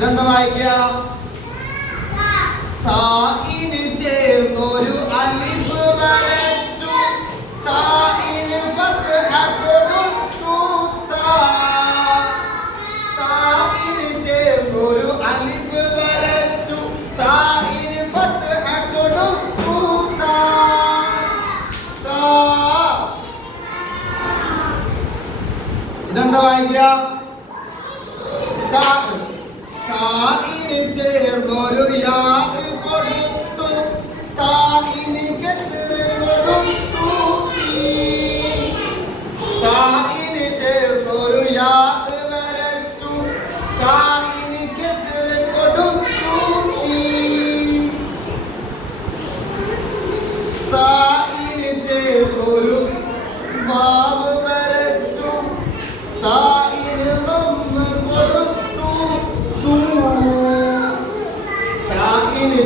ഇതെന്താ വായിക്കുക? ചേർന്നൊരു അലിഫ് വരച്ചു. ഫത്ഹ അലിഫ് ഫത്ഹ ഇതെന്താ വായിക്കുക? താ- ചേർന്നൊരു യാ കൊടുത്തു തായിന് കസറ് കൊടുത്തു. തായിന് ചേർന്നൊരു യാ വരച്ചു തായിന് കസറ് കൊടുത്തു. തായിന് ചേർന്നൊരു വാവ് വരച്ചു തായിന് തായിന്